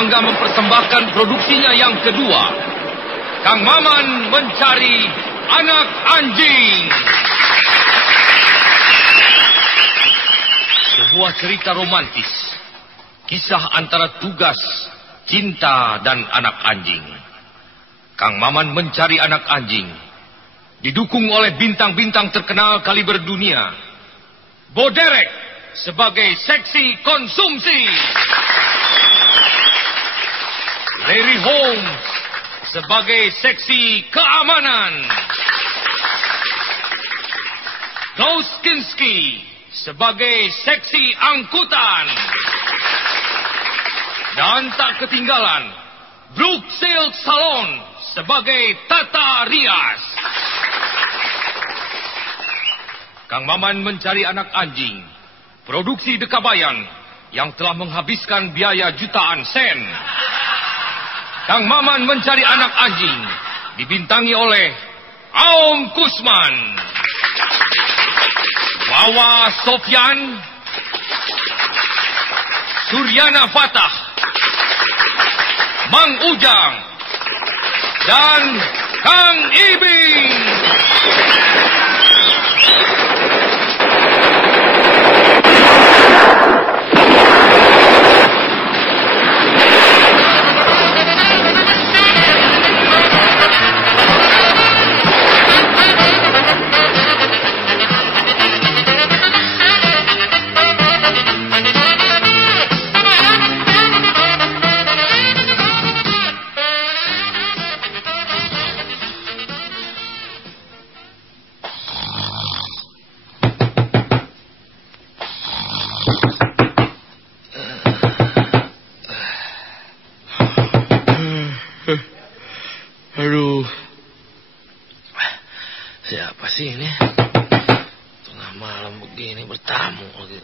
bangga mempersembahkan produksinya yang kedua, Kang Maman Mencari Anak Anjing. Sebuah cerita romantis, kisah antara tugas, cinta, dan anak anjing. Kang Maman Mencari Anak Anjing didukung oleh bintang-bintang terkenal kaliber dunia. Boderek sebagai seksi konsumsi, Larry Holmes sebagai seksi keamanan, Klaus Kinski sebagai seksi angkutan, dan tak ketinggalan Brook Silk Salon sebagai tata rias. Kang Maman Mencari Anak Anjing, produksi Dekabayan yang telah menghabiskan biaya jutaan sen. Kang Maman Mencari Anak Anjing dibintangi oleh Aom Kusman, Wawa Sofyan, Suryana Fatah, Mang Ujang, dan Kang Ibing. Aduh, siapa sih ini? Tengah malam begini bertamu lagi.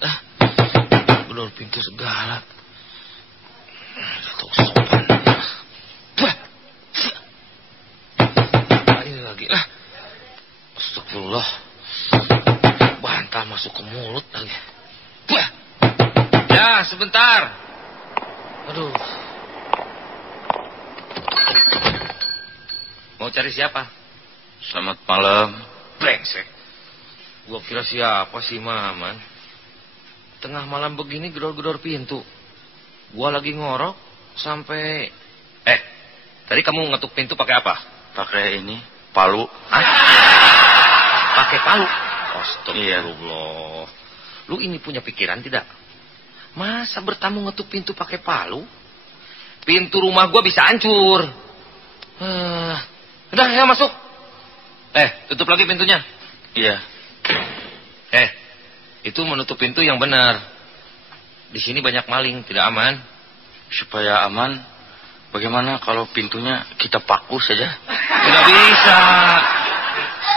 Gedor pintu segala. Tuh sopan. Ini lagi. Astagfirullah. Bantal masuk ke mulut lagi. Ya, sebentar. Aduh. Mau cari siapa? Selamat malam. Brengsek. Gua kira siapa sih, Maman. Tengah malam begini gedor-gedor pintu. Gua lagi ngorok sampai... tadi kamu ngetuk pintu pakai apa? Pakai ini, palu. Pakai palu? Astagfirullah. Iya. Lu ini punya pikiran tidak? Masa bertamu ngetuk pintu pakai palu? Pintu rumah gua bisa hancur. Udah, ya masuk. Tutup lagi pintunya. Iya. Itu menutup pintu yang benar. Di sini banyak maling, tidak aman. Supaya aman, bagaimana kalau pintunya kita paku saja? Tidak bisa.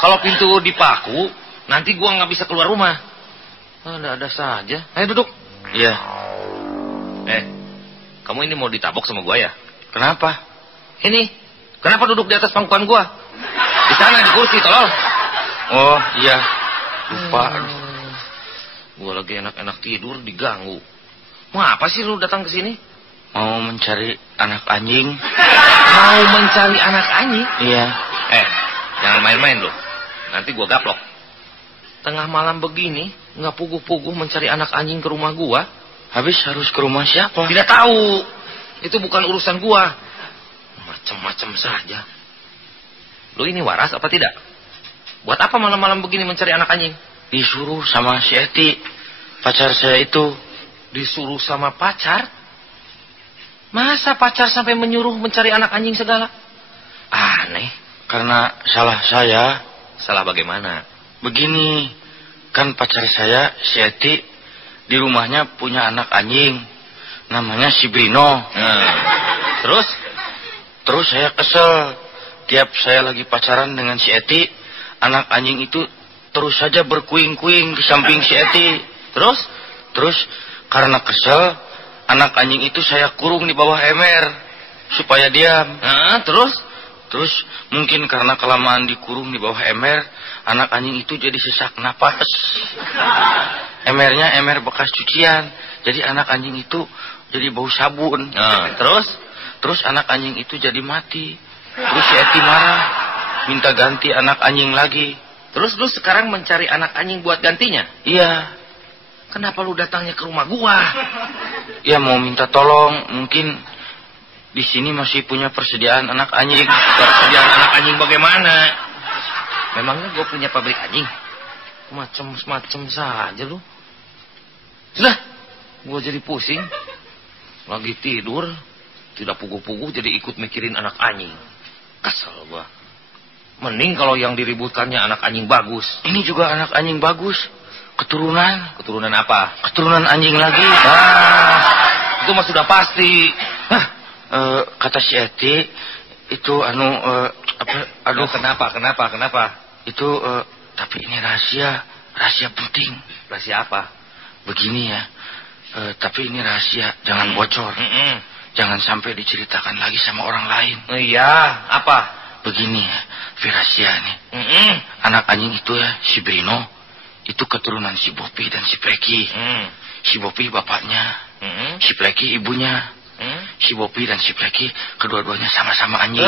Kalau pintu dipaku, nanti gua nggak bisa keluar rumah. Ada saja. Ayo duduk. Iya. Kamu ini mau ditabok sama gua ya? Kenapa? Ini. Kenapa duduk di atas pangkuan gua? Di sana di kursi, tolol. Oh, iya. Lupa. Gua lagi enak-enak tidur diganggu. Mau apa sih lu datang ke sini? Mau mencari anak anjing. Mau mencari anak anjing? Iya. Jangan main-main lu. Nanti gua gaplok. Tengah malam begini, nggak puguh-puguh mencari anak anjing ke rumah gua. Habis harus ke rumah siapa? Tidak tahu. Itu bukan urusan gua. Macam-macam saja. Lu ini waras apa tidak? Buat apa malam-malam begini mencari anak anjing? Disuruh sama si Eti, pacar saya itu. Disuruh sama pacar? Masa pacar sampai menyuruh mencari anak anjing segala? Aneh. Karena salah saya. Salah bagaimana? Begini, kan pacar saya si Eti di rumahnya punya anak anjing, namanya si Brino. Terus saya kesel. Tiap saya lagi pacaran dengan si Eti, anak anjing itu terus saja berkuing-kuing di samping si Eti. Terus karena kesel, anak anjing itu saya kurung di bawah ember supaya diam. Terus mungkin karena kelamaan dikurung di bawah ember, anak anjing itu jadi sesak napas. Embernya ember bekas cucian. Jadi anak anjing itu jadi bau sabun. Nah, Terus anak anjing itu jadi mati. Terus si Eti marah, minta ganti anak anjing lagi. terus lu sekarang mencari anak anjing buat gantinya? Iya, Kenapa lu datangnya ke rumah gua? ya mau minta tolong, mungkin di sini masih punya persediaan anak anjing. Persediaan anak anjing bagaimana? Memangnya gua punya pabrik anjing? Macem-macem saja lu. Sudah, gua jadi pusing. Lagi tidur, tidak puguh-puguh jadi ikut mikirin anak anjing. Kesel gua. Mending kalau yang diributkannya anak anjing bagus. Ini juga anak anjing bagus. Keturunan apa? Keturunan anjing lagi. Itu mah sudah pasti. Kata si Eti, itu Aduh, kenapa? Itu, tapi ini rahasia penting. Rahasia apa? Begini ya, tapi ini rahasia, jangan bocor. Jangan sampai diceritakan lagi sama orang lain. Iya, apa? Begini ya, rahasia nih. Anak anjing itu ya, si Brino, itu keturunan si Bopi dan si Pleki. Si Bopi bapaknya, si Pleki ibunya. Si Bopi dan si Pleki kedua-duanya sama-sama anjing.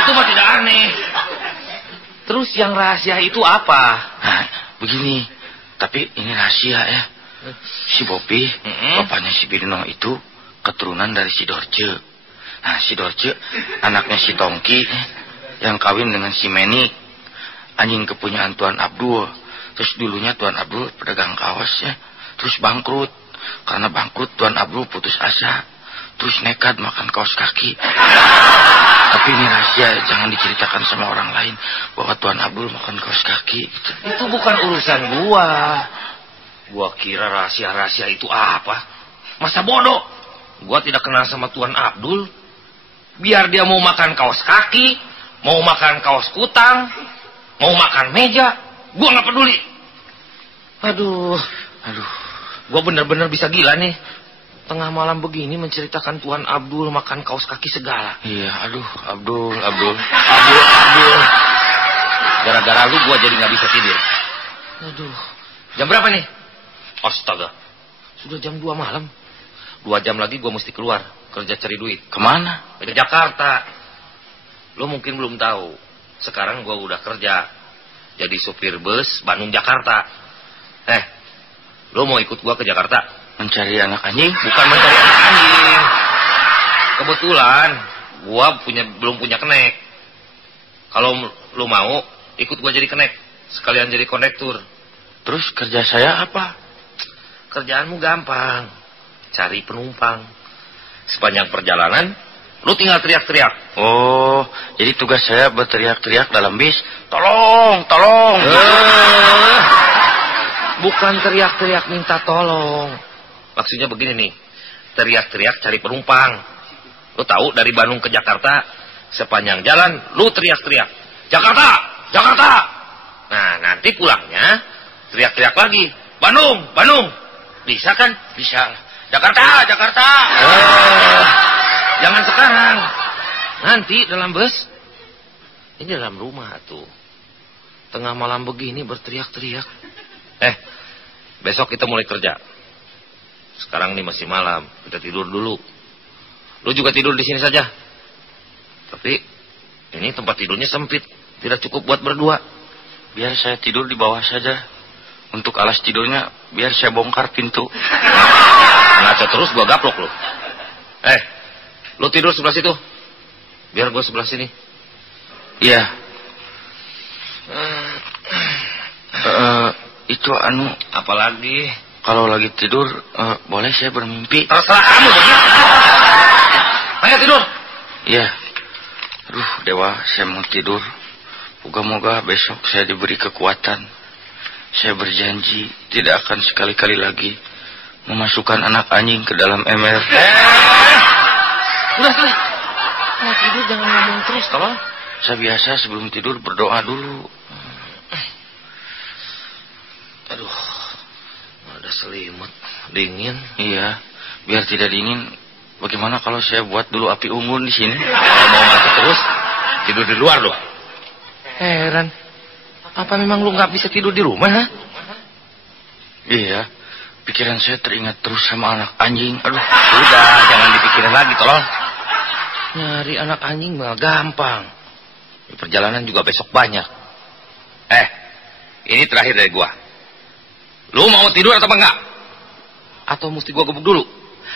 Itu mah tidak aneh. Terus yang rahasia itu apa? Nah, begini, tapi ini rahasia ya. Si Bopi, bapaknya si Brino itu keturunan dari si Dorce. Nah, si Dorce anaknya si Tongki yang kawin dengan si Menik, anjing kepunyaan Tuan Abdul. Terus dulunya Tuan Abdul pedagang kaos ya, terus bangkrut. Karena bangkrut Tuan Abdul putus asa, terus nekat makan kaos kaki. Tapi ini rahasia, jangan diceritakan sama orang lain bahwa Tuan Abdul makan kaos kaki gitu. Itu bukan urusan gua. Gua kira rahasia-rahasia itu apa? Masa bodoh? Gua tidak kenal sama Tuan Abdul. Biar dia mau makan kaos kaki, mau makan kaos kutang, mau makan meja, gua nggak peduli. Aduh. Gua bener-bener bisa gila nih. Tengah malam begini menceritakan Tuan Abdul makan kaos kaki segala. Iya, Abdul. Gara-gara lu gua jadi nggak bisa tidur. Aduh. Jam berapa nih? Astaga. Sudah jam 2 malam. 2 jam lagi gua mesti keluar kerja cari duit. Kemana? Ke Jakarta. Lu mungkin belum tahu. Sekarang gua udah kerja jadi supir bus Bandung Jakarta. Lu mau ikut gua ke Jakarta? Mencari anak anjing? Bukan mencari anak anjing. Kebetulan gua belum punya kenek. Kalau lu mau ikut gua jadi kenek, sekalian jadi kondektur. Terus kerja saya apa? Kerjaanmu gampang. Cari penumpang. Sepanjang perjalanan lu tinggal teriak-teriak. Oh, jadi tugas saya berteriak-teriak dalam bis. Tolong. Bukan teriak-teriak minta tolong. Maksudnya begini nih. Teriak-teriak cari penumpang. Lu tahu dari Bandung ke Jakarta, sepanjang jalan lu teriak-teriak. Jakarta. Nah, nanti pulangnya teriak-teriak lagi. Bandung. Bisa kan? Bisa. Jakarta. Jangan sekarang. Nanti dalam bus. Ini dalam rumah tuh. Tengah malam begini berteriak-teriak. Besok kita mulai kerja. Sekarang nih masih malam, kita tidur dulu. Lu juga tidur di sini saja. Tapi ini tempat tidurnya sempit, tidak cukup buat berdua. Biar saya tidur di bawah saja. Untuk alas tidurnya biar saya bongkar pintu. Ngaco terus gua gaplok lu. Lu tidur sebelah situ. Biar gua sebelah sini. Iya. Itu apalagi kalau lagi tidur boleh saya bermimpi? Terserah kamu. Ayo tidur. Iya. Aduh, Dewa, saya mau tidur. Moga-moga besok saya diberi kekuatan. Saya berjanji tidak akan sekali-kali lagi memasukkan anak anjing ke dalam ember. Udah. Mau tidur jangan ngomong terus, tolong. Saya biasa sebelum tidur berdoa dulu. Aduh, ada selimut, dingin. Iya, biar tidak dingin. Bagaimana kalau saya buat dulu api unggun di sini? Kalau mau mati terus, tidur di luar loh. Heran, apa memang lu nggak bisa tidur di rumah? Ha? Iya, pikiran saya teringat terus sama anak anjing. Aduh, sudah, jangan dipikirin lagi, tolong. Nyari anak anjing mah gampang. Di perjalanan juga besok banyak. Ini terakhir dari gua. Lu mau tidur atau enggak? Atau mesti gua gebuk dulu?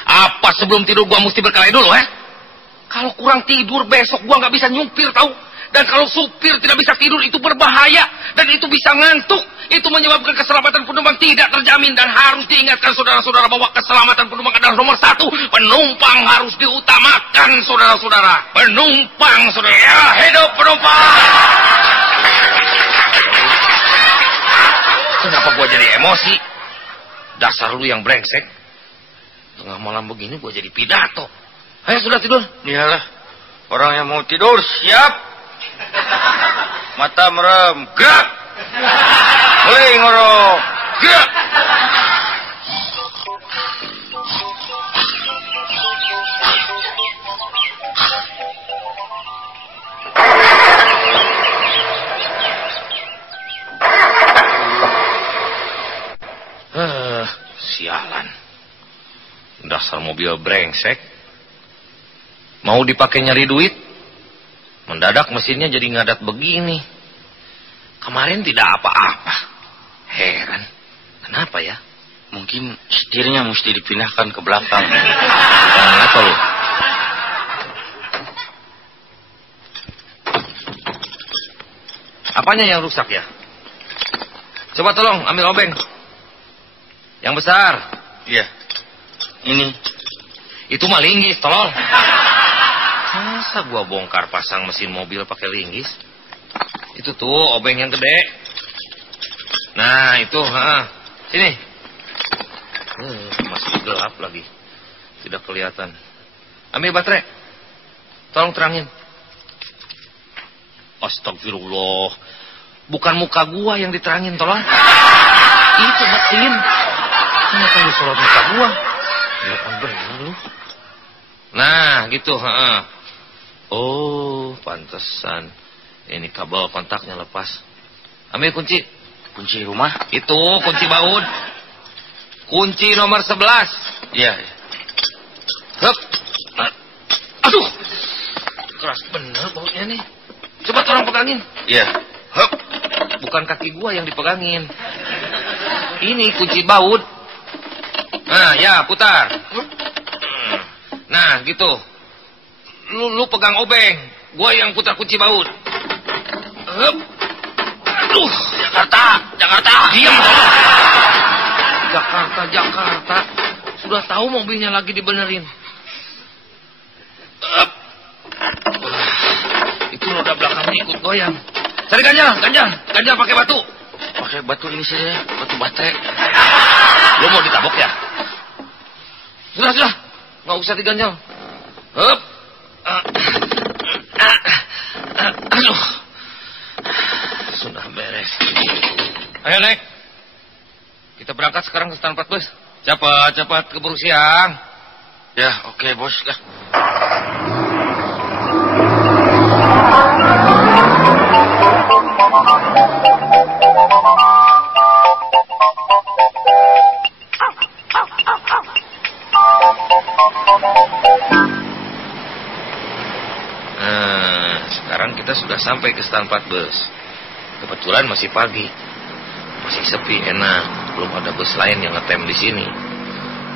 Apa sebelum tidur gua mesti berkelahi dulu, Kalau kurang tidur besok gua nggak bisa nyupir, tahu? Dan kalau supir tidak bisa tidur itu berbahaya dan itu bisa ngantuk. Itu menyebabkan keselamatan penumpang tidak terjamin dan harus diingatkan saudara-saudara bahwa keselamatan penumpang adalah nomor 1. Penumpang harus diutamakan, saudara-saudara. Penumpang, saudara. Ya, hidup penumpang. Kenapa gua jadi emosi? Dasar lu yang brengsek. Tengah malam begini gua jadi pidato. Ayo sudah tidur. Iyalah, orang yang mau tidur siap. Mata merem, gerak. Mulai ngorok, gerak. Sialan. Dasar mobil brengsek. Mau dipakai nyari duit, mendadak mesinnya jadi ngadat begini. Kemarin tidak apa-apa. Heran. Kenapa ya? Mungkin setirnya mesti dipindahkan ke belakang. Kenapa lu? Apanya yang rusak ya? Coba tolong ambil obeng. Yang besar. Iya. Ini. Itu mah linggis, tolong. Masa gua bongkar pasang mesin mobil pakai linggis? Itu tuh obeng yang gede. Nah, itu, sini. Masih gelap lagi. Tidak kelihatan. Ambil baterai. Tolong terangin. Astagfirullah. Bukan muka gua yang diterangin, tolong. Itu mesin. Kenapa lu sorot muka gua? Ya ampun, lu. Nah, gitu, Oh, pantesan. Ini kabel kontaknya lepas. Ambil kunci. Kunci rumah? Itu, kunci baut. Kunci nomor 11. Iya. Hup. Aduh. Keras bener bautnya nih. Coba tolong pegangin. Iya. Hup. Bukan kaki gua yang dipegangin. Ini kunci baut. Nah, ya, putar. Nah, gitu. Lu pegang obeng. Gua yang putar kunci baut. Hup. Aduh, Jakarta. Diam. Jakarta. Sudah tahu mobilnya lagi dibenerin. Hup. Itu roda belakangnya ikut goyang. Cari ganjal pakai batu. Pakai batu ini saja, batu baterai. Lu mau ditabok ya? Sudah. Nggak usah diganjal. Hup. Aduh. Sudah beres. Ayo naik. Kita berangkat sekarang ke stand 4 bus. Cepat keburu siang. Ya, oke, bos. Sekarang kita sudah sampai ke stand 4 bus. Kebetulan masih pagi. Masih sepi, enak. Belum ada bus lain yang ngetem di sini.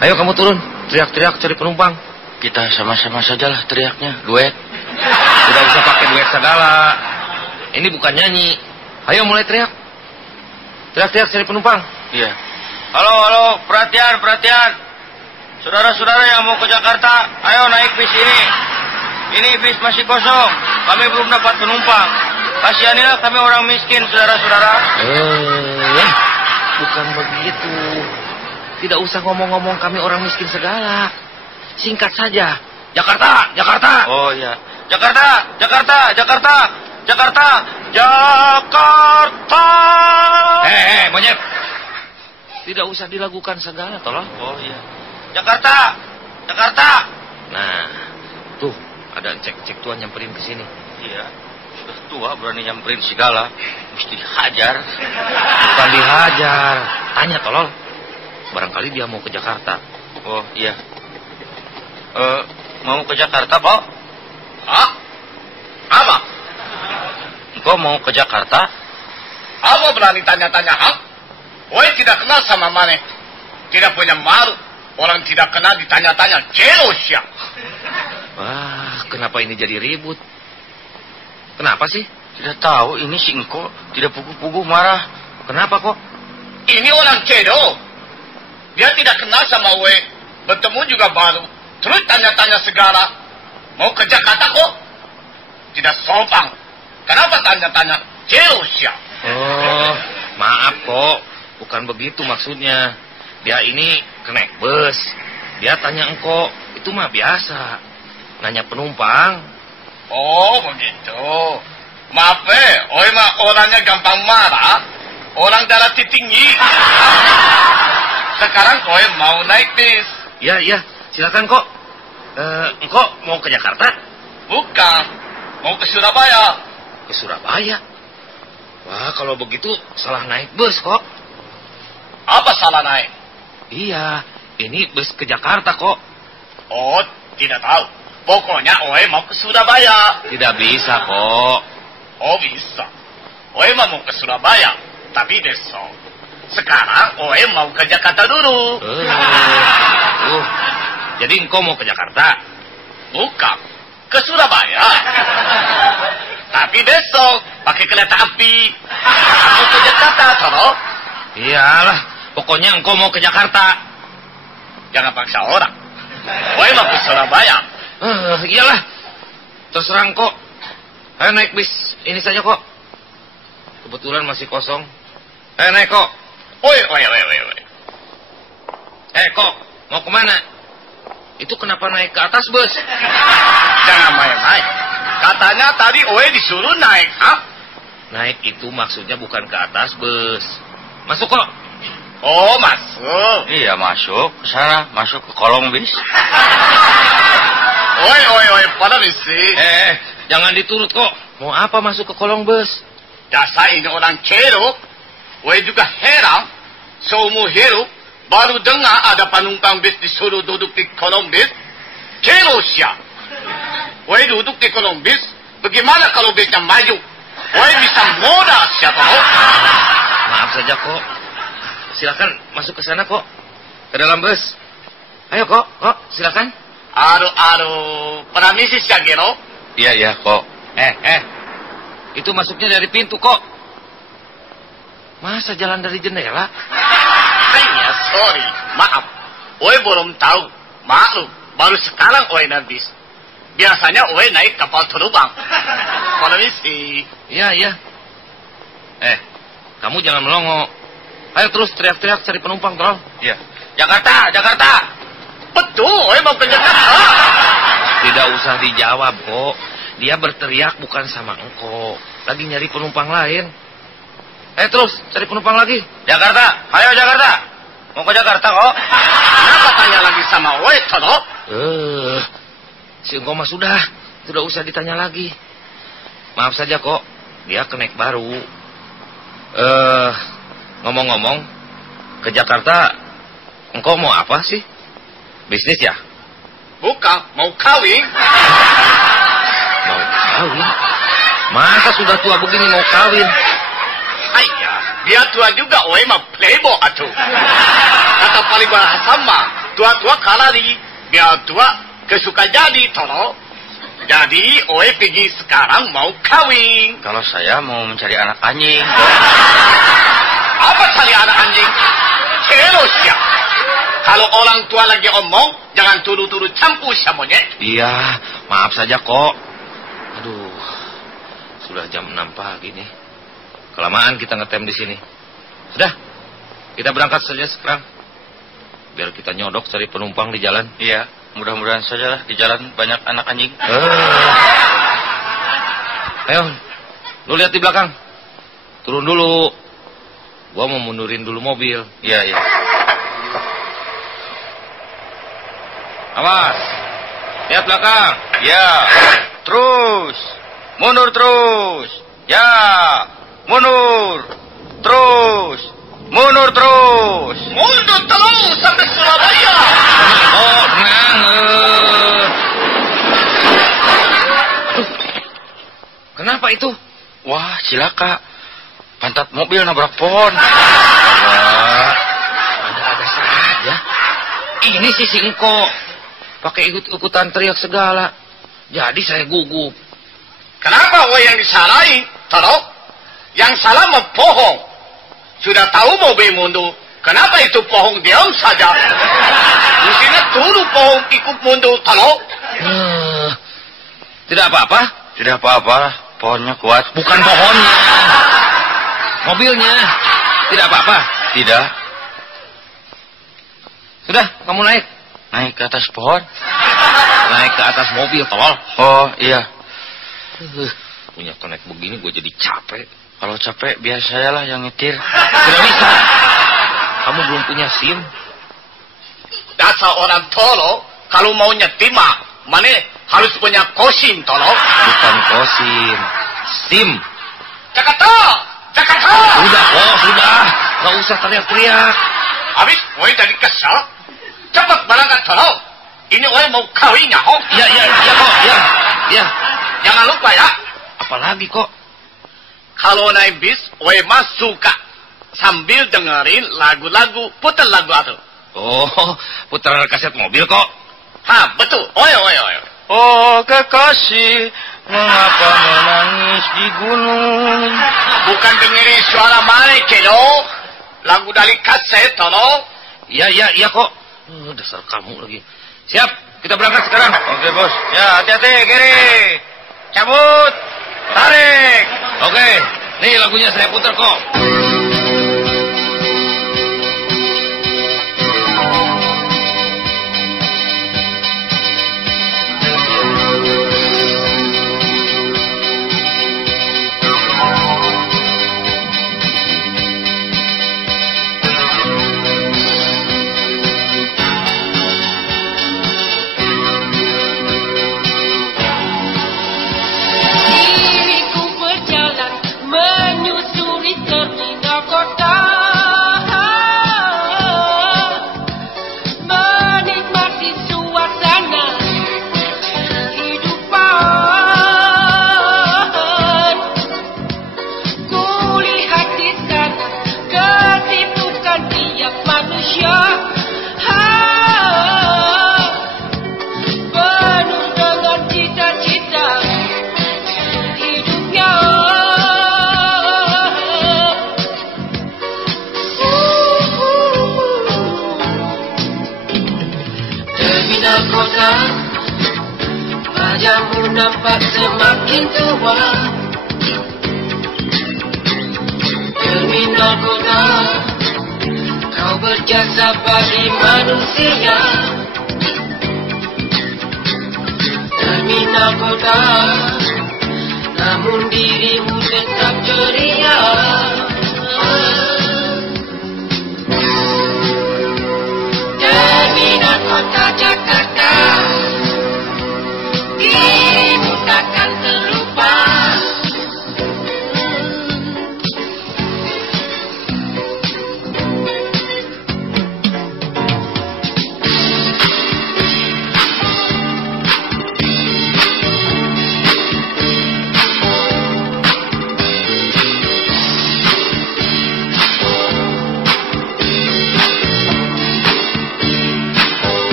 Ayo kamu turun, teriak-teriak cari penumpang. Kita sama-sama sajalah teriaknya, duet. Tidak usah pakai duet segala. Ini bukan nyanyi. Ayo mulai teriak. Teriak-teriak cari penumpang. Iya. Halo, perhatian. Saudara-saudara yang mau ke Jakarta, ayo naik bis ini. Ini bis masih kosong. Kami belum dapat penumpang. Kasihanilah kami orang miskin, saudara-saudara. Bukan begitu. Tidak usah ngomong-ngomong kami orang miskin segala. Singkat saja. Jakarta. Oh iya. Jakarta. Monyet. Tidak usah dilakukan segala, tolong. Oh iya. Jakarta. Nah, tuh ada cek tua nyamperin ke sini. Iya. Sudah tua berani nyamperin segala. Mesti dihajar. Bukan dihajar. Tanya, tolong. Barangkali dia mau ke Jakarta. Oh, iya. Mau ke Jakarta, Pak? Hah? Apa? Engkau mau ke Jakarta? Apa berani tanya-tanya, hah? Oi tidak kenal sama Mane. Tidak punya malu. Orang tidak kenal ditanya-tanya. Celosya. Wah, kenapa ini jadi ribut? Kenapa sih? Tidak tahu, ini si engkau tidak puguh-puguh marah. Kenapa kok? Ini orang cedo. Dia tidak kenal sama Oi. Bertemu juga baru. Terus tanya-tanya segala. Mau ke Jakarta kok? Tidak sopan. Kenapa tanya-tanya? Celosya. Oh, maaf kok. Bukan begitu maksudnya. Dia ini naik bus. Dia tanya engkau. Itu mah biasa. Nanya penumpang. Oh, begitu. Maaf, Oi mah orangnya gampang marah. Orang darah tinggi. Sekarang Oi mau naik bis. Iya. Silakan kok. Engkau mau ke Jakarta? Bukan. Mau ke Surabaya. Ke Surabaya? Wah, kalau begitu salah naik bus kok. Apa salah naik? Iya, ini bus ke Jakarta kok. Oh, tidak tahu. Pokoknya Oi mau ke Surabaya. Tidak bisa kok. Oh, bisa. Oi mah mau ke Surabaya. Tapi besok. Sekarang Oi mau ke Jakarta dulu. Jadi engkau mau ke Jakarta? Bukan. Ke Surabaya. Tapi besok pakai kereta api. Mau ke Jakarta, toh? Iyalah, pokoknya engkau mau ke Jakarta. Jangan paksa orang. Oi mau ke Surabaya. Iyalah, terserah engkau. Ayo naik bis, ini saja kok. Kebetulan masih kosong. Ayo naik kok. Oi. Kok, mau kemana? Itu kenapa naik ke atas bus? Jangan main-main. Katanya tadi Oi disuruh naik, ha? Naik itu maksudnya bukan ke atas bus. Masuk kok. Oh, masuk. Iya, masuk ke sana, masuk ke kolong bis. Oi, permisi. Jangan diturut kok. Mau apa masuk ke kolong bus? Dasar ini orang cerok. Oi juga heran. Seumur hidup baru dengar ada penumpang bis disuruh duduk di kolong bis. Cerok siap. Oi duduk di kolong bis. Bagaimana kalau bisnya maju? Oi bisa modal siapa? Maaf saja kok. Silakan masuk ke sana kok. Ke dalam bus. Ayo kok, silakan. Aduh, permisi Syagero. Iya, kok. Itu masuknya dari pintu kok. Masa jalan dari jendela? Hanya sorry, maaf. Oi belum tahu. Maklum, baru sekarang Oi naik bis. Biasanya Oi naik kapal terbang. Permisi. Iya. Kamu jangan melongo. Ayo terus teriak-teriak cari penumpang, tolong. Iya. Jakarta. Betul, Oi mau ke Jakarta. Tidak usah dijawab kok. Dia berteriak bukan sama engkau. Lagi nyari penumpang lain. Terus cari penumpang lagi. Jakarta, ayo Jakarta. Mau ke Jakarta kok. Kenapa tanya lagi sama Oi, toh? Si engkau mah sudah. Tidak usah ditanya lagi. Maaf saja kok. Dia kenaik baru. Ngomong-ngomong, ke Jakarta engkau mau apa sih? Bisnis ya? Bukan, mau kawin. Mau kawin? Masa sudah tua begini mau kawin? Ayah, dia tua juga, Oi mah playboy atuh. Kata paling bahasa mah, tua-tua kalari. Dia tua, kesuka jadi, toh. Jadi, Oi pergi sekarang mau kawin. Kalau saya mau mencari anak anjing. Apa cari anak anjing? Celosya. Kalau orang tua lagi omong, jangan turu-turu campur sama monyet. Iya, maaf saja kok. Aduh, sudah jam 6 pagi nih. Kelamaan kita ngetem di sini. Sudah, kita berangkat saja sekarang. Biar kita nyodok cari penumpang di jalan. Iya, mudah-mudahan saja lah di jalan banyak anak anjing. Ayo, lu lihat di belakang. Turun dulu. Gua mau mundurin dulu mobil. Iya. Awas. Lihat belakang. Ya. Terus. Mundur terus. Ya. Mundur. Terus. Mundur terus. Mundur terus sampai Surabaya. Oh, tenang. Kenapa itu? Wah, cilaka. Pantat mobil nabrak pohon. Wah, ada saja. Ini si Singko pakai ikut-ikutan teriak segala. Jadi saya gugup. Kenapa yang disalahin? Tolong. Yang salah mau bohong. Sudah tahu mobil mundur. Kenapa itu bohong diam saja? Mestinya dulu bohong ikut mundur. Tolong. Tidak apa-apa. Tidak apa-apa, pohonnya kuat. Bukan pohonnya. Mobilnya. Tidak apa-apa. Tidak. Sudah, kamu naik. Naik ke atas pohon. Naik ke atas mobil, tolol. Oh, iya. Punya tonek begini gue jadi capek. Kalau capek, biar saya lah yang nyetir. Tidak bisa. Kamu belum punya SIM. Dasar orang tolong. Kalau mau nyetim mah, mana harus punya kosim, tolong. Bukan kosim. SIM. Jakarta! Jakarta! Sudah kok, sudah. Gak usah teriak-teriak. Habis, gue jadi kesal. Cepat berangkat, tolong. Ini gue mau kawinnya, kok. Ya kok, ya. Jangan lupa ya. Apalagi kok. Kalau naik bis, gue mah suka sambil dengerin lagu-lagu, putar lagu itu. Oh, putar kaset mobil kok. Ha, betul. Oi. Oh, kekasih, mengapa menangis di gunung? Bukan dengerin suara mana, kedo. Lagu dari kaset, tolong. Ya kok. Dasar kamu lagi. Siap, kita berangkat sekarang. Oke, bos. Ya, hati-hati, kiri. Cabut. Tarik. Oke, nih lagunya saya putar kok. Diriku berjalan menyusuri terminal kota, menikmati suasana kehidupan. Kulihat di sana kesibukan tiap manusia, penuh dengan cita-cita hidupnya. Terminal kota, wajahmu nampak semakin tua. Terminal kota, kau berjasa bagi manusia. Terminal kota, namun dirimu tetap ceria. Terminal kota Jakarta, dirimu takkan terlupa.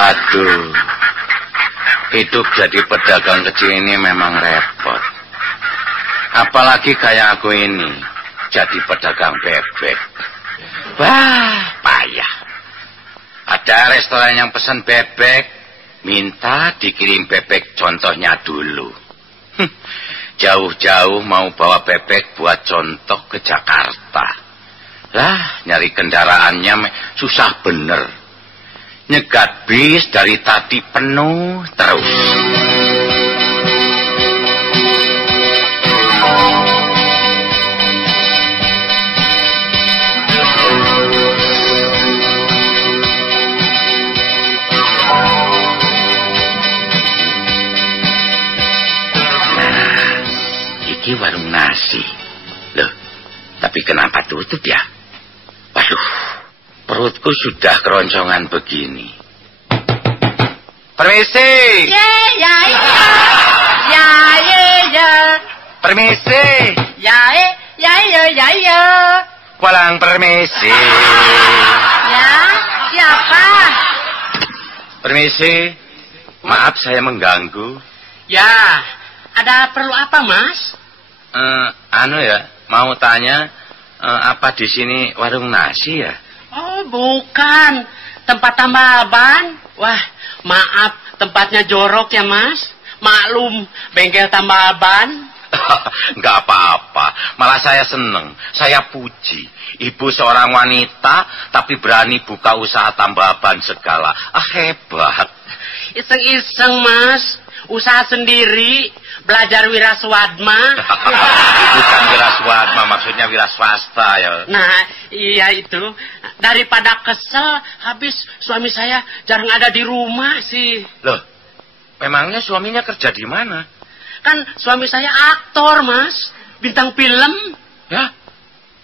Aduh, hidup jadi pedagang kecil ini memang repot. Apalagi kayak aku ini, jadi pedagang bebek. Wah, payah. Ada restoran yang pesan bebek, minta dikirim bebek contohnya dulu. Jauh-jauh mau bawa bebek buat contoh ke Jakarta. Lah, nyari kendaraannya susah bener. Nyegat bis dari tadi penuh terus. tutup ya. Waduh, perutku sudah keroncongan begini. Permisi. Ya. Permisi. Ya. Walang permisi. Ya, siapa? Permisi. Maaf saya mengganggu. Ya, ada perlu apa, Mas? Mau tanya apa di sini warung nasi ya? Oh, bukan. Tempat tambal ban. Wah, maaf, tempatnya jorok ya, Mas. Maklum, bengkel tambal ban. Nggak apa-apa, malah saya seneng, saya puji. Ibu seorang wanita, tapi berani buka usaha tambal ban segala. Hebat. Iseng-iseng, Mas. Usaha sendiri, belajar wiraswadma. Bukan wiraswadma, maksudnya wiraswasta ya. Nah, iya itu. Daripada kesel, habis suami saya jarang ada di rumah sih. Loh, memangnya suaminya kerja di mana? Kan suami saya aktor, Mas. Bintang film. Ya,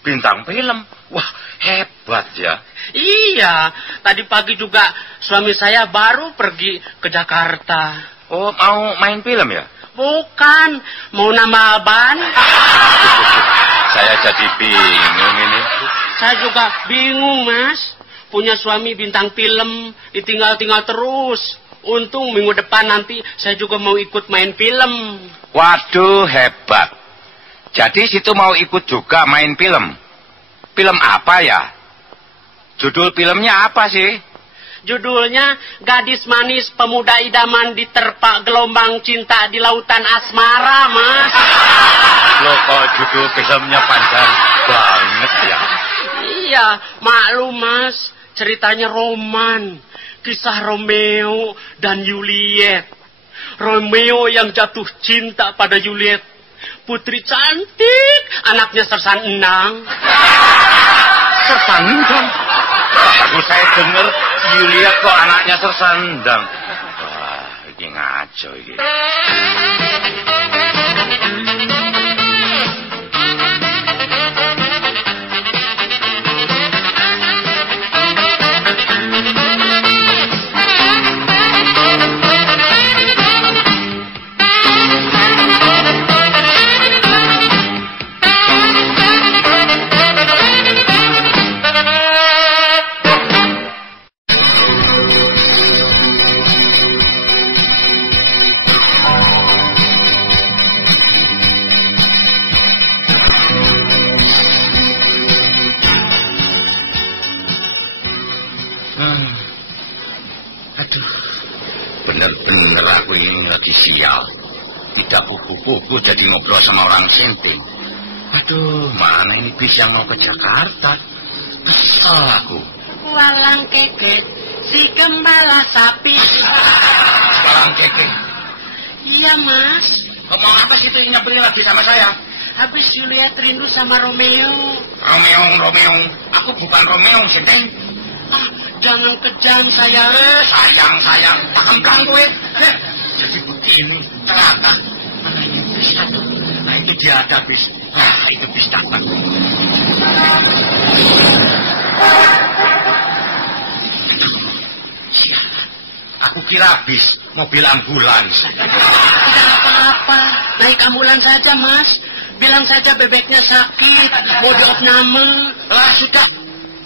bintang film. Wah, hebat ya. Iya, tadi pagi juga suami saya baru pergi ke Jakarta. Oh, mau main film ya? Bukan, mau nambal ban. Saya jadi bingung ini. Saya juga bingung, Mas. Punya suami bintang film, ditinggal-tinggal terus. Untung minggu depan nanti saya juga mau ikut main film. Waduh, hebat. Jadi situ mau ikut juga main film. Film apa ya? Judul filmnya apa sih? Judulnya Gadis Manis Pemuda Idaman Diterpa Gelombang Cinta di Lautan Asmara, Mas. Loh, kok judul filmnya panjang banget ya? Iya, maklum, Mas. Ceritanya roman. Kisah Romeo dan Juliet. Romeo yang jatuh cinta pada Juliet. Putri cantik, anaknya Sersan Endang. Sersan Endang? Baru saya dengar Juliet kok anaknya Sersan Endang. Wah, ini ngaco ini. Bener-bener aku ini lagi sial. Tidak kuku-kuku jadi ngobrol sama orang sinting. Aduh, mana ini bis yang mau ke Jakarta? Kesel aku. Walang keke, si gembala sapi. Walang keke? Iya, Mas. Mau apa sih itu nyebelin lagi sama saya? Habis Juliet rindu sama Romeo. Romeo. Aku bukan Romeo, sinting. Jangan kejam, sayang. Sayang. Paham kan gue? Jadi begini, ternyata. Mana ini bis satu? Nah, itu dia ada bis. Nah, itu bis dapat. Sialan. Aku kira bis, mobil ambulans. Tidak apa-apa. Naik ambulans saja, Mas. Bilang saja bebeknya sakit. Mau diopname. Lah, sudah.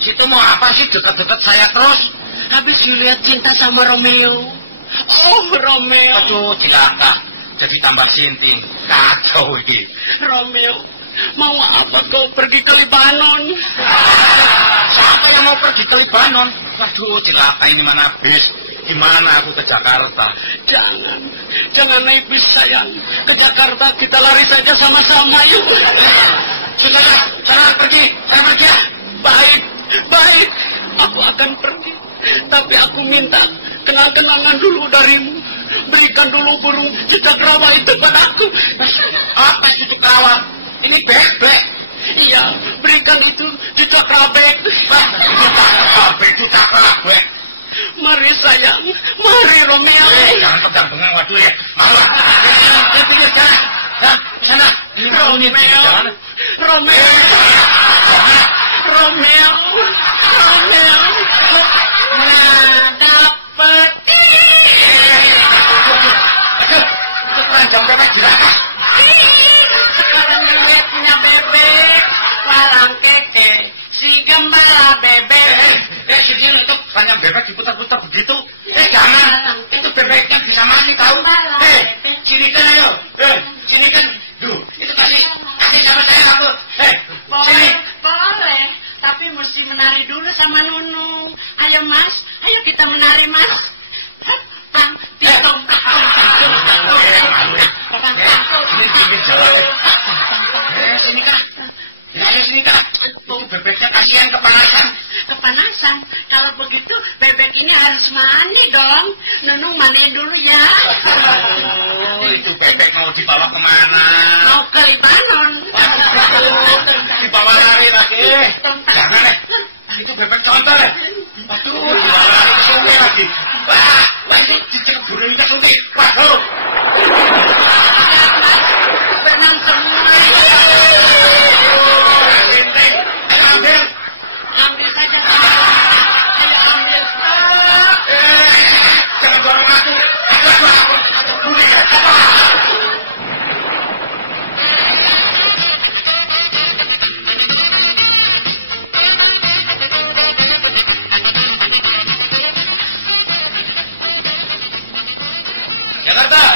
Situ mau apa sih dekat-dekat saya terus? Habis Juliet cinta sama Romeo. Oh, Romeo. Aduh, cilaka. Jadi tambah sinting. Kacau ini. Romeo, mau apa kau pergi ke Libanon? Siapa yang mau pergi ke Libanon? Waduh, cilaka ini mana bis? Gimana aku ke Jakarta? Jangan naik bis, sayang. Ke Jakarta kita lari saja sama-sama, yuk. Sudah, pergi. Saya pergi. Baik, aku akan pergi. Tapi aku minta kenang-kenangan dulu darimu. Berikan dulu burung cicak rawa itu padaku. Apa cicak rawa? Ini bek. Iya, berikan itu cicak rabek. Cicak rabek. Mari sayang, mari Romeo. Jangan pegang-pegang, waduh ya. Malah. Sana. Ini Romeo. Romeo. Nah, dapet. Itu keranjang bebek jelaka. Sekarang bebek punya bebek. Parang keke. Si gembala bebek. Sini itu keranjang bebek diputar-putar begitu. Jangan. Itu bebeknya bisa mati tahu. Sini kan ayo. Sini kan. Duh, itu kasih sama saya kamu. Sini. Boleh. Tapi mesti menari dulu sama Nunung. Ayo Mas, ayo kita menari Mas. Pang, tiong, Sini kan. Sini kan. Tuh bebeknya kasihan kepanasan. Kepanasan. Kalau begitu bebek ini harus mandi dong. Nunung mandi dulu ya. Itu bebek mau dibawa kemana? Mau ke Libanon. Dibawa lari lagi. Jangan deh. Itu bebek contoh deh. Aduh, dibawa lari ke sungai lagi. Wah, itu diceburi ke sungai. Waduh. Benang semua. Ambil saja. Ayo ambil. Jangan dorong aku.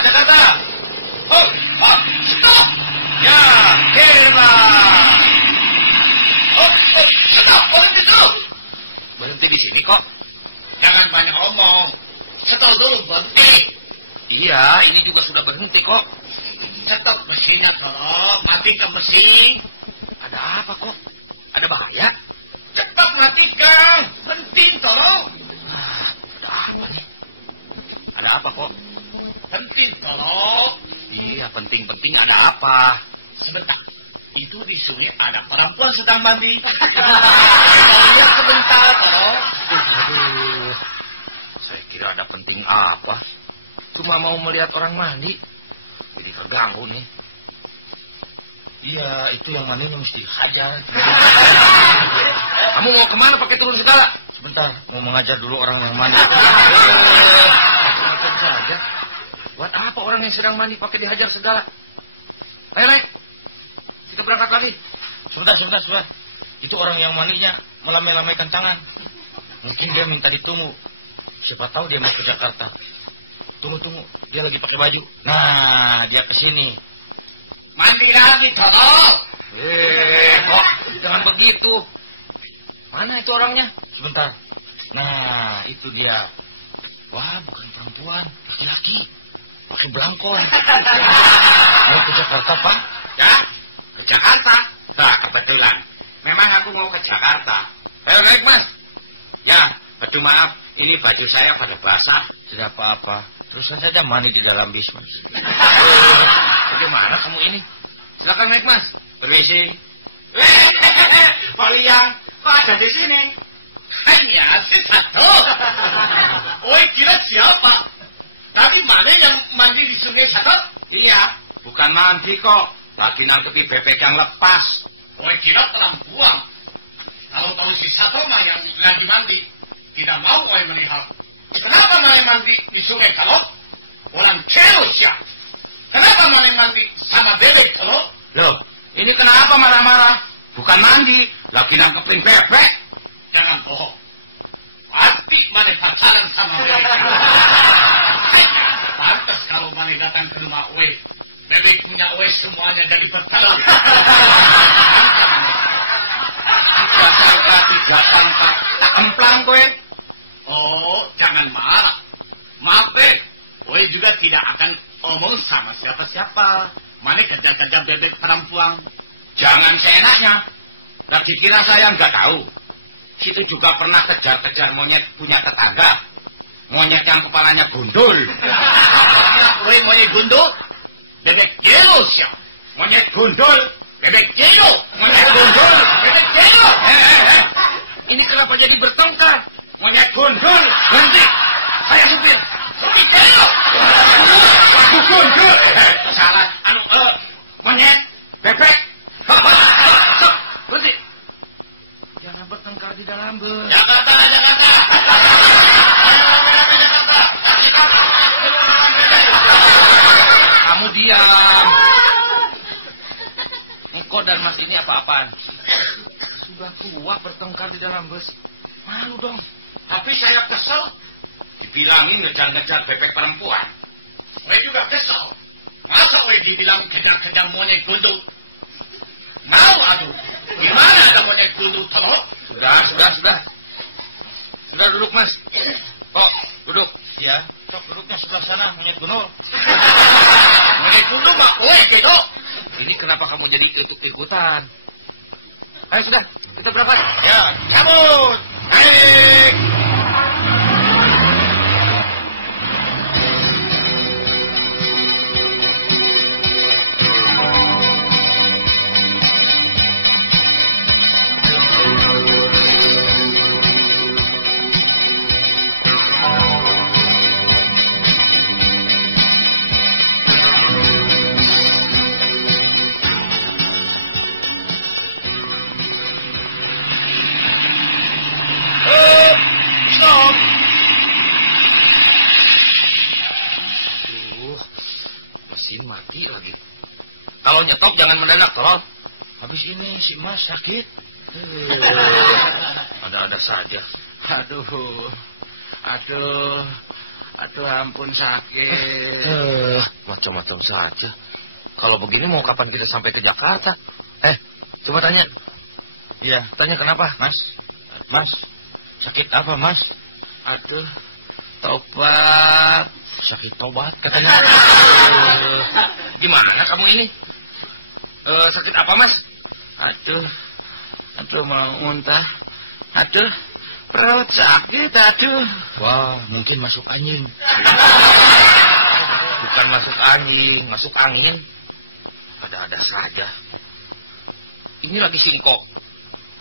Jakarta. Hop, stop. Ya, hebat. Hop, stop, berhenti di sini kok. Jangan banyak omong. Stop dulu, berhenti. Iya, ini juga sudah berhenti kok. Stop mesinnya, tolong. Matikan mesin. Ada apa kok? Ada bahaya? Cepat matikan. Berhenti, tolong. Ada apa nih? Ada apa kok? Penting, tolong. Iya, penting-penting ada apa? Sebentar. Itu di sungai ada perempuan sedang mandi. Sebentar, tolong. Aduh. Saya kira ada penting apa. Cuma mau melihat orang mandi. Jadi keganggu nih. Iya, itu yang mandinya mesti hajar. Kamu mau kemana pakai turun segala? Sebentar, mau mengajar dulu orang yang mandi. Macam saja. Buat apa orang yang sedang mandi pakai dihajar segala? Ayo, kita berangkat lagi. Sebentar. Itu orang yang mandinya melamai-lamaikan tangan. Mungkin dia minta ditunggu. Siapa tahu dia mau ke Jakarta. Tunggu. Dia lagi pakai baju. Nah, dia kesini. Mandi lagi, tolong. Kok jangan begitu. Mana itu orangnya? Sebentar. Nah, itu dia. Wah, bukan perempuan, laki-laki. Pakai belangkon. Mau ke Jakarta, Pak? Ya, ke Jakarta. Nah, kebetulan. Memang aku mau ke Jakarta. Ayo naik, Mas. Ya, aduh maaf. Ini baju saya pada basah. Tidak apa-apa. Terusan saja mandi di dalam bis, Mas. Bagaimana kamu ini? Silakan naik, Mas. Permisi. Pak Liang, kok ada di sini? Hanya si satu. Kira siapa? Tapi mana yang mandi di sungai Satot? Iya, bukan mandi kok. Lagi nangkepi bebek yang lepas. Kira perempuan. Kalau tahu si Satot yang lagi mandi, tidak mau melihat. Kenapa mana mandi di sungai Satot? Orang celos ya. Kenapa mana mandi sama bebek Satot? Loh, ini kenapa marah-marah? Bukan mandi, lagi nangkepin bebek. Jangan bohong. Pasti mana pacaran sama bebek. Pantas kalau mana datang ke rumah Oe. Bebek punya Oe semuanya jadi perkara. Tiga pangkat. Tak emplang gue. Oh, jangan marah. Maaf deh. Oe juga tidak akan omong sama siapa-siapa. Mana kerja-kerja bebek perempuan. Jangan seenaknya. Lagi kira saya nggak tahu. Situ juga pernah kejar-kejar monyet punya tetangga. Monyet yang kepalanya gundul. Monyet gundul? Bebek jelo siya. Monyet gundul? Bebek jelo. Monyet gundul? Bebek jelo. Ini kenapa jadi bertengkar? Monyet gundul? Berhenti. Saya supir. Bebek jelo. Aku gundul. Salah. Monyet. Bebek. Berhenti. Jangan bertengkar di dalam bus. Jakarta. Kamu diam. Engkau dan Mas ini apa-apaan? Sudah tua bertengkar di dalam bus. Malu dong. Tapi saya kesel. Dibilangin ngejar-ngejar bebek perempuan. Saya juga kesel. Masa saya dibilang kejar-kejar monyet gundul? Mau aduh. Gimana ada monyet gundul terus? Sudah. Sudah duduk, Mas. Kok duduk? Ya, sok duduknya sebelah sana, monyet gundul. Monyet gundul mah kue gitu. Ini kenapa kamu jadi ikut-ikutan? Ayo sudah, kita berangkat. Ya, cabut. Naik. Mati lagi. Kalau nyetok jangan mendadak, tolong. Habis ini si Mas sakit. Ada-ada saja. Aduh, ampun sakit. Macam-macam saja. Kalau begini mau kapan kita sampai ke Jakarta? Coba tanya. Iya, tanya kenapa, Mas? Mas, sakit apa, Mas? Aduh, tobat. Sakit tobat katanya. Gimana kamu ini? Sakit apa, Mas? Aduh mau muntah. Aduh, perut sakit, aduh. Wah, mungkin masuk angin. Bukan masuk angin. Ada-ada saja. Ini lagi singkok.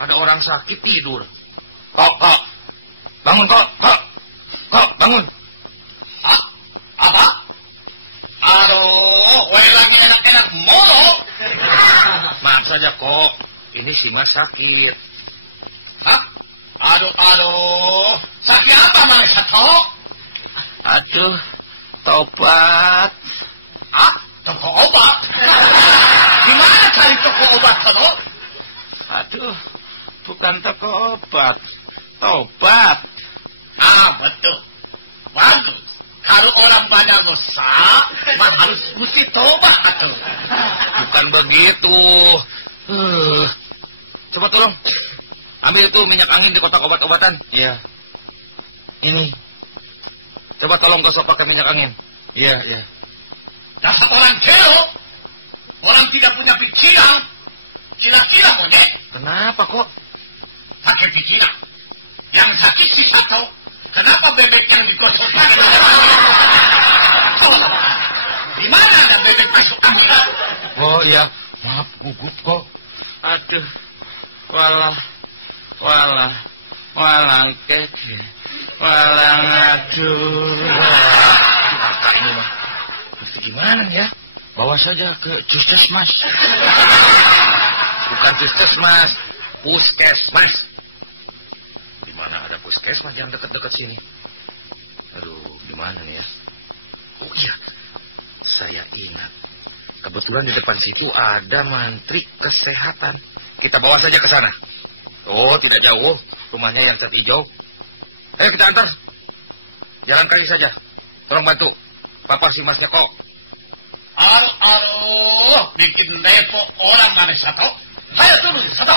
Ada orang sakit tidur. Kok. Bangun, kok. Kok, bangun. Apa? Aduh, gue lagi enak-enak mulu. Maaf saja, kok. Ini si Mas sakit. Hah? Aduh. Sakit apa, Mas? Aduh, tobat. Toko obat? Gimana cari toko obat, Toh? Aduh, bukan toko obat. Tobat. Betul. Bagus. Kalau orang banyak dosa, harus mesti tobat, Toh. Bukan begitu. Coba tolong. Ambil itu minyak angin di kotak obat-obatan. Iya. Ini. Coba tolong gosok pakai minyak angin. Iya. Dasar orang jelek. Orang tidak punya pikiran. Kira-kira monyet. Kenapa kok? Pakai pikiran. Yang sakit si satu. Kenapa bebek yang digosok? Di mana ada bebek masuk angin? Oh iya. Maaf, gugup kok. Aduh. Walang keke. Walang aduh. Kakak ini mah. Gimana ya? Bawa saja ke Puskesmas. Bukan Puskesmas. Puskesmas. Di mana ada Puskesmas yang dekat-dekat sini? Aduh, di mana ya? Oh iya. Saya ingat. Kebetulan di depan situ ada mantri kesehatan. Kita bawa saja ke sana. Oh, tidak jauh. Rumahnya yang cat hijau. Ayo kita antar. Jalan kaki saja. Tolong bantu. Papa si Masnya kok. Aduh, bikin lepo orang dari satu. Saya turun, satu.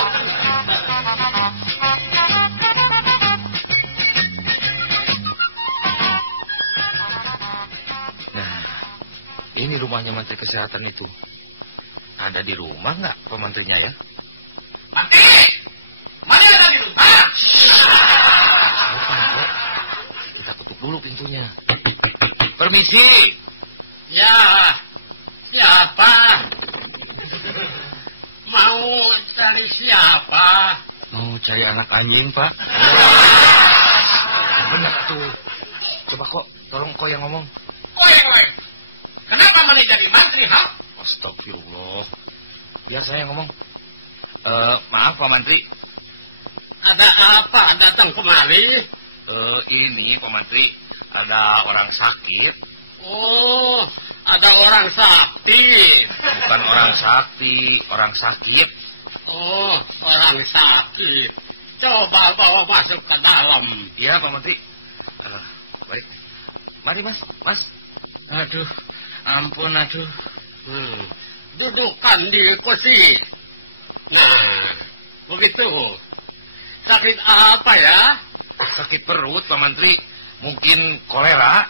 Nah, ini rumahnya Menteri Kesehatan itu. Ada di rumah nggak pemantrinya ya? Mantri! Mana ada di rumah? Kita tutup dulu pintunya. Permisi. Ya, siapa? Mau cari siapa? Mau cari anak anjing, Pak. Benar tuh. Coba kok, tolong kok yang ngomong. Oi. Kenapa mana jadi mantri, ha? Astagfirullah. Biar saya yang ngomong. Maaf, Pak Mantri. Ada apa datang kemari? Ini Pak Menteri, ada orang sakit. Oh, ada orang sakit. Bukan orang sakti, orang sakit. Oh, orang sakit. Coba bawa masuk ke dalam. Iya Pak Menteri. Baik. Mari Mas. Aduh, ampun, aduh. Dudukkan di kursi. Nah, begitu. Sakit apa ya? Sakit perut Pak Menteri. Mungkin kolera.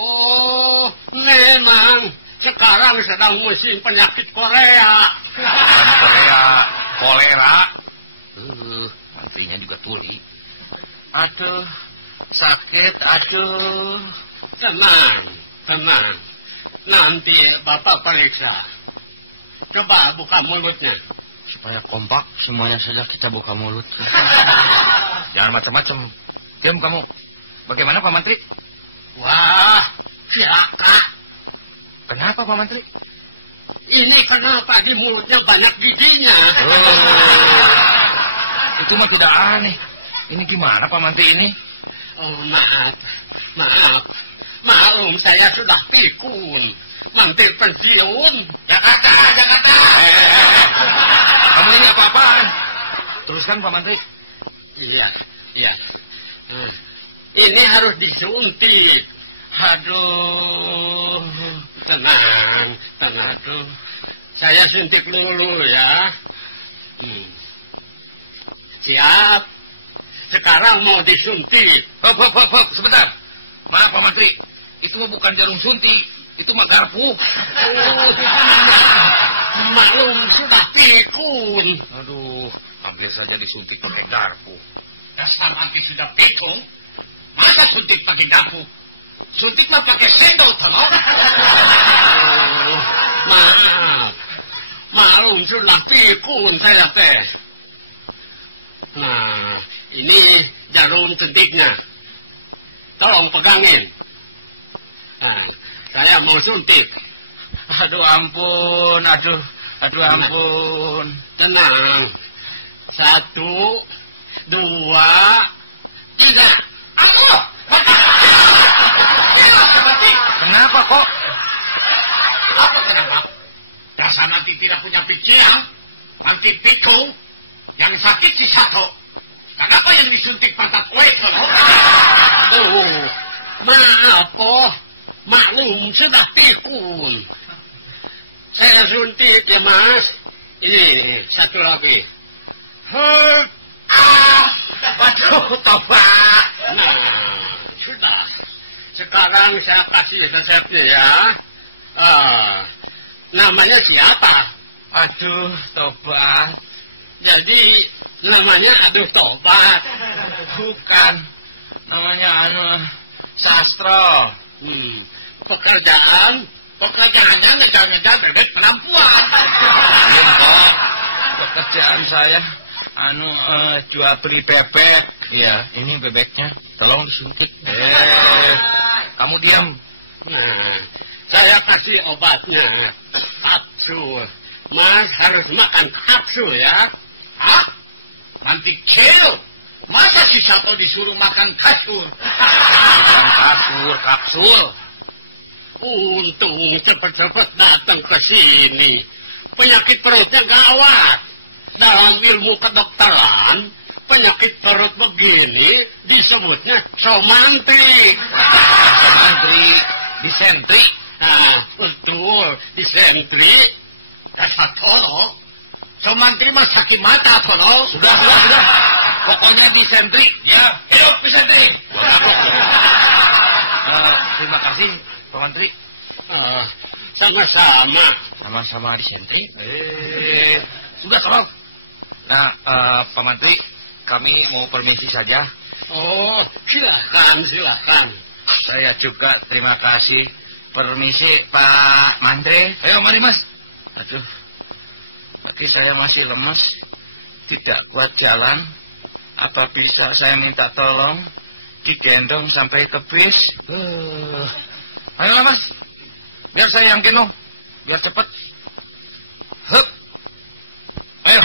Oh, memang. Sekarang sedang musim penyakit Korea. Bukan Korea, kolera. Menterinya juga tuli. Aduh, sakit, aduh. Tenang. Nanti Bapak periksa. Coba buka mulutnya. Supaya kompak, semuanya saja kita buka mulut. Jangan macam-macam. Diam kamu. Bagaimana Pak Menteri? Wah, cilaka. Kenapa Pak Menteri? Ini kenapa di mulutnya banyak giginya? Itu mah tidak aneh. Ini gimana Pak Menteri ini? Oh, maaf. Maklum saya sudah pikun. Mampir pensiun. Jakarta. Kamu ini apa-apaan? Teruskan Pak Menteri. Iya. Ini harus disuntik. Aduh. Tenang. Aduh. Saya suntik dulu ya. Siap. Sekarang mau disuntik. Hop, sebentar. Maaf Pak Menteri. Itu bukan jarum suntik. Itu mah garpu. Maklum sudah pikun. Aduh, hampir saja disuntik pakai garpu. Dasar nanti sudah pikun. Masa suntik pakai garpu? Suntik mah pakai sendok, tono. Maaf. Maklum sudah pikun saya teh. Nah, ini jarum suntiknya. Tolong pegangin. Nah, saya mau suntik. Aduh, ampun, aduh, ampun. Tenang. 1, 2, 3. Aduh! Kenapa kok? Apa kenapa? Dasar nanti tidak punya pikiran. Nanti pikun. Yang sakit si satu. Kenapa yang disuntik pantat kue? Maaf, kok. Maklum sudah pikun. Saya suntik ya, Mas. Ini satu lagi. Waduh, tobat. Nah, sudah. Sekarang saya kasih resepnya ya. Namanya siapa? Aduh, tobat. Jadi namanya aduh tobat. Bukan. Namanya Sastro. Pekerjaannya ngejar-ngejar bebek perempuan. Pekerjaan saya jual beli bebek. Iya, ini bebeknya. Tolong disuntik. Kamu diam. Nah, saya kasih obatnya. Kapsul. Mas harus makan kapsul ya. Hah? Nanti kilo. Masa si Sato disuruh makan kasur? Kapsul. Untung cepat-cepat datang ke sini. Penyakit perutnya gawat. Dalam ilmu kedokteran, penyakit perut begini disebutnya somantik. Disentri. Nah, betul, disentri. Dasar tono. Somantri mah sakit mata, tono. Sudah. Pokoknya disentri. Ya, hidup disentri. Terima kasih, Pak Menteri. Sama-sama. Sama-sama disentri. Sudah, tolong. Nah, Pak Menteri, kami mau permisi saja. Oh, silakan. Saya juga terima kasih. Permisi, Pak Menteri. Ayo, mari Mas. Aduh, kaki saya masih lemas. Tidak kuat jalan. Apa bisa saya minta tolong digendong sampai ke bis? Ayolah Mas. Biar saya yang gendong. Biar cepat. Hup. Ayo.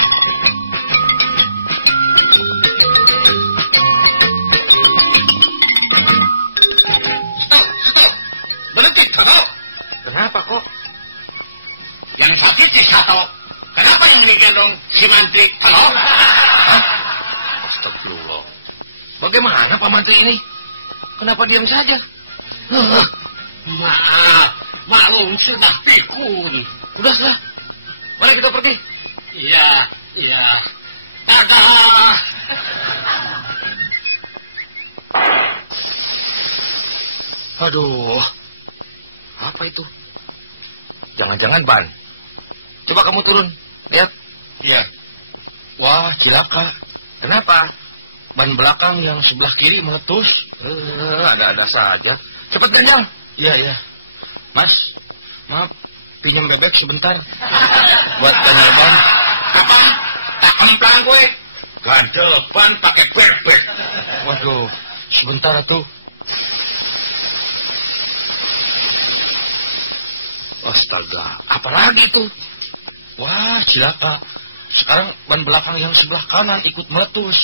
si Mantri. Halo? Astagfirullah. Bagaimana Pak Mantri ini? Kenapa diam saja? Maaf, maklum sudah pikun. Sudah. Mari kita pergi. Iya. Dadah. Aduh. Apa itu? Jangan-jangan ban. Coba kamu turun. Lihat. Iya. Wah, cilaka. Kenapa? Ban belakang yang sebelah kiri meletus. Ada-ada saja. Cepat ganjang. Iya. Mas, maaf. Pinjam bebek sebentar. Buat ganjal ban. Apa? Tak kemplang gue. Ganjel ban pakai bebek. Waduh, sebentar tuh. Astaga, apa lagi tuh? Wah, cilaka. Sekarang ban belakang yang sebelah kanan ikut meletus.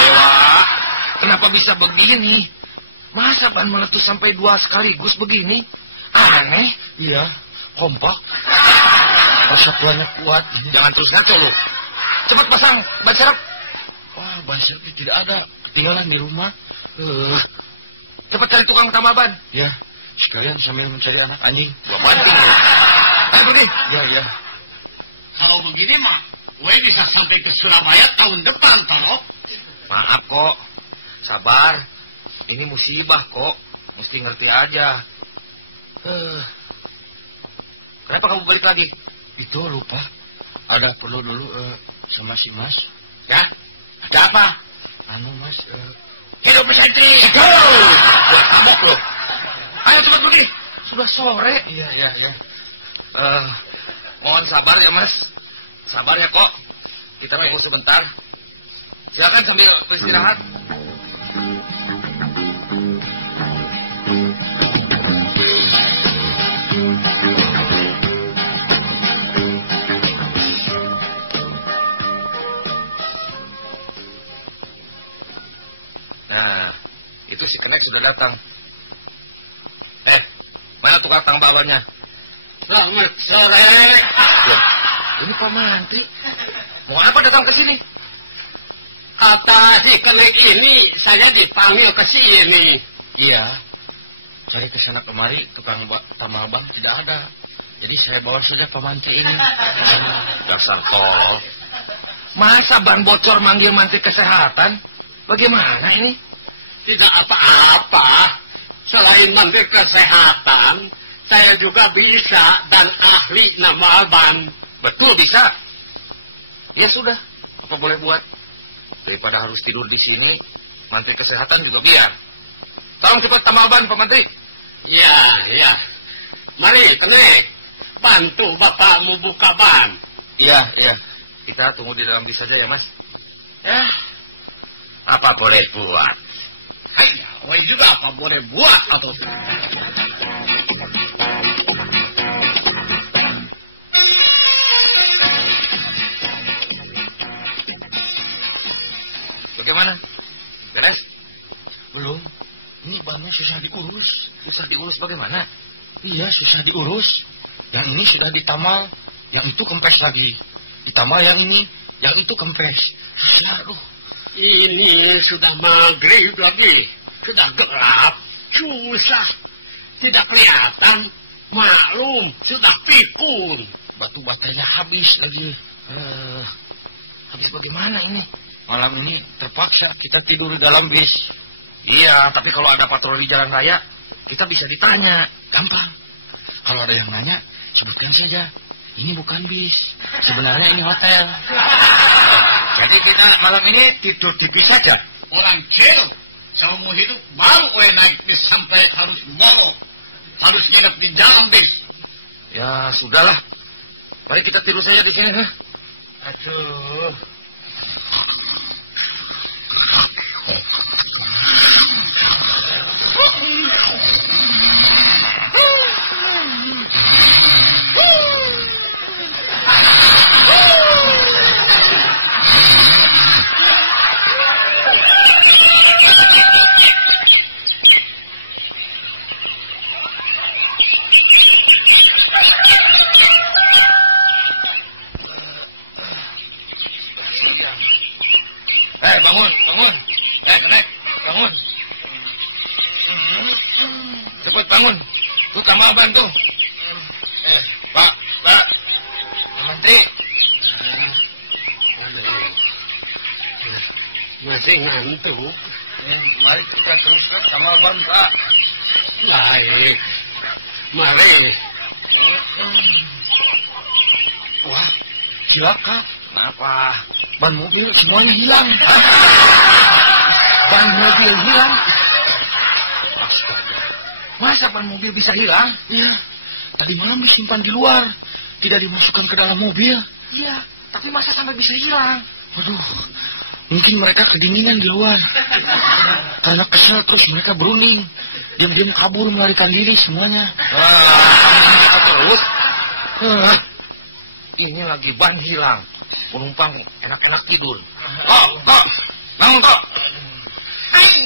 Dewa, kenapa bisa begini? Masa ban meletus sampai 2 sekaligus begini? Aneh. Iya, kompak. Persatuannya kuat. Jangan terus ngaco lu. Cepat pasang ban serep. Wah, ban serep tidak ada. Ketinggalan di rumah. Cepat cari tukang tambah ban. Ya. Sekalian sambil mencari anak anjing. Gua bantu. Ayo pergi. Ya. Kalau begini mah, gue bisa sampai ke Surabaya tahun depan, Taro. Maaf kok. Sabar. Ini musibah kok. Mesti ngerti aja. Kenapa kamu balik lagi? Itu lupa. Ada perlu dulu sama si Mas. Ya? Ada apa? Mas. Hidup berhenti. Mabok loh. Ayo cepat pergi. Sudah sore. Iya. Mohon sabar ya Mas. Sabar ya kok. Kita tunggu sebentar. Silakan sambil beristirahat. Nah, itu si Kenek sudah datang. Mana tukang tambahnya? Selamat sore. Ya, ini Pak Mantri. Mau apa datang ke sini? Kata si Kenek ini, saya dipanggil ke sini. Iya. Saya ke sana kemari, tukang tambah ban tidak ada. Jadi saya bawa saja Pak Mantri ini. Dasar tol. Masa ban bocor manggil Mantri kesehatan? Bagaimana ini? Tidak apa-apa. Selain menteri kesehatan, saya juga bisa dan ahli nama ban. Betul bisa. Ya sudah, apa boleh buat? Daripada harus tidur di sini, Menteri Kesehatan juga biar. Tolong cepat tambah ban, Pak Menteri. Ya. Mari, Kenek. Bantu bapakmu buka ban. Iya. Kita tunggu di dalam bis saja ya, Mas. Ya. Apa boleh buat? Hai, juga apa boleh buat atau? Bagaimana? Beres? Belum. Ini bannya susah diurus. Susah diurus bagaimana? Iya, susah diurus. Yang ini sudah ditamal, yang itu kempes lagi. Ditamal yang ini, yang itu kempes. Susah, Ini sudah maghrib lagi. Sudah gelap. Susah. Tidak kelihatan. Maklum. Sudah pikun. Batu batanya habis lagi. Habis bagaimana ini? Malam ini terpaksa kita tidur di dalam bis. Iya, tapi kalau ada patroli jalan raya, kita bisa ditanya. Gampang. Kalau ada yang nanya, sebutkan saja. Ini bukan bis. Sebenarnya ini hotel. Jadi kita malam ini tidur di bis saja. Orang kecil seumur hidup baru naik bis sampai harus morok. Harus nginep di dalam bis. Ya, sudahlah. Mari kita tidur saja di sini, ha? Aduh. bangun. Kenek, bangun. Cepat bangun. Lu tambah bantu. Pak. Menteri. Masih ngantuk. Mari kita teruskan sama bangsa. Baik. Mari. Wah, gila Kak. Kenapa? Ban mobil semuanya hilang. Ban mobil hilang. Astaga. Masa ban mobil bisa hilang? Iya. Tadi malam disimpan di luar. Tidak dimasukkan ke dalam mobil. Iya. Tapi masa sampai bisa hilang? Waduh. Mungkin mereka kedinginan di luar. Karena kesel terus mereka berunding. Diam-diam kabur melarikan diri semuanya. Terus. Ini lagi ban hilang. Penumpang enak-enak tidur. Kok. Bangun kok.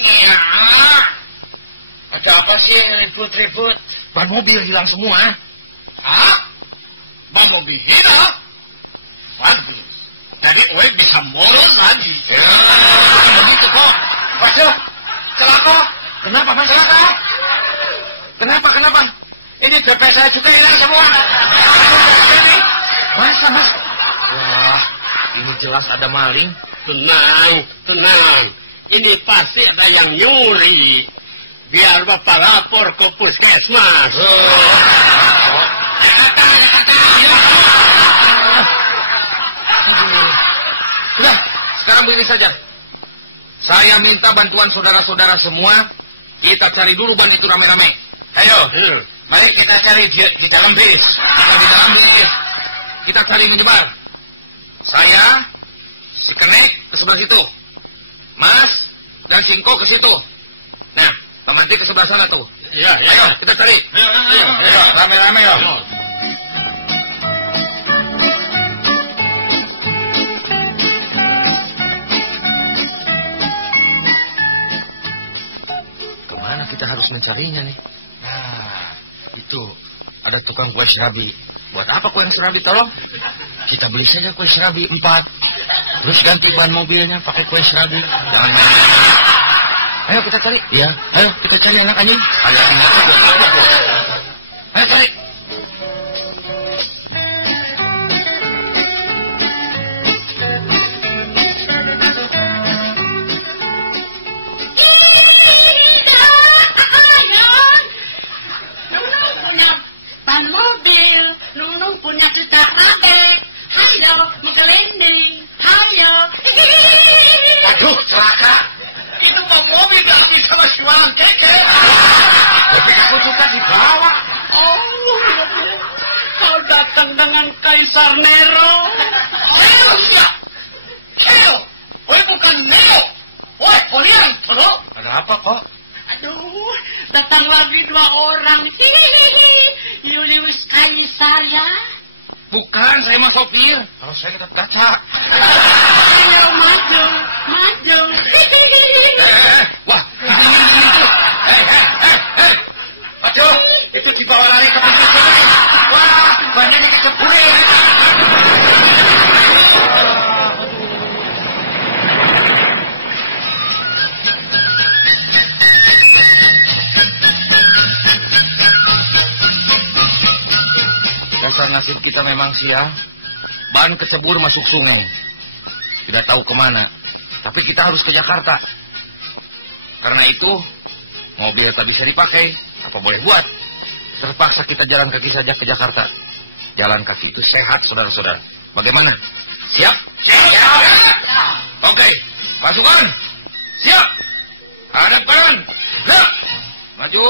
Iya. Ada apa sih yang ribut-ribut? Ban mobil hilang semua. Hah? Ban mobil hilang? Waduh. Jadi gue bisa moron lagi. Begitu kok. Waduh. Celaka. Kenapa Mas? Kenapa? Ini dompet saya juga hilang semua. Masa Mas? Wah, ini jelas ada maling. Tenang. Ini pasti ada yang nyuri. Biar Bapak lapor ke puskesmas. Sudah, sekarang begini saja. Saya minta bantuan saudara-saudara semua. Kita cari dulu ban itu rame-rame. Ayo, mari kita cari di dalam bis. Kita cari menyebar. Saya, si Kenek ke sebelah situ. Mas dan Cingko ke situ. Nah, Pak Mantri ke sebelah sana tuh. Iya. Ayo, kita cari. Ayo, rame-rame ya. Kemana kita harus mencarinya nih? Nah, itu ada tukang kue serabi. Buat apa kue serabi tolong? Kita beli saja kue serabi 4. Terus ganti ban mobilnya pakai kue serabi. Jangan. Ayo kita cari. Iya. Ayo kita cari anak anjing. Ayo cari. Ban mobil, Nunung punya kita adek. Hayo, menggelinding. Hayo. Aduh, celaka. Itu ban mobil yang bisa jualan keke. Tapi aku juga dibawa. Oh, kau datang dengan Kaisar Nero. Nero, bukan Nero. Wah, kalian, bro. Ada apa kok? Aduh, datang lagi 2 orang. Julius Kaisar ya. Bukan, saya mah sopir. Kalau saya ketap kaca. Ayo, maju. Wah, aduh, itu dibawa lari ke pinggir. Wah, bannya ke kebun. Dasar nasib kita memang sial. Ban kecebur masuk sungai. Tidak tahu kemana. Tapi kita harus ke Jakarta. Karena itu, mobil tak bisa dipakai. Apa boleh buat? Terpaksa kita jalan kaki saja ke Jakarta. Jalan kaki itu sehat, saudara-saudara. Bagaimana? Siap? Siap! Oke, pasukan. Siap! Hadapkan. Gerak! Maju!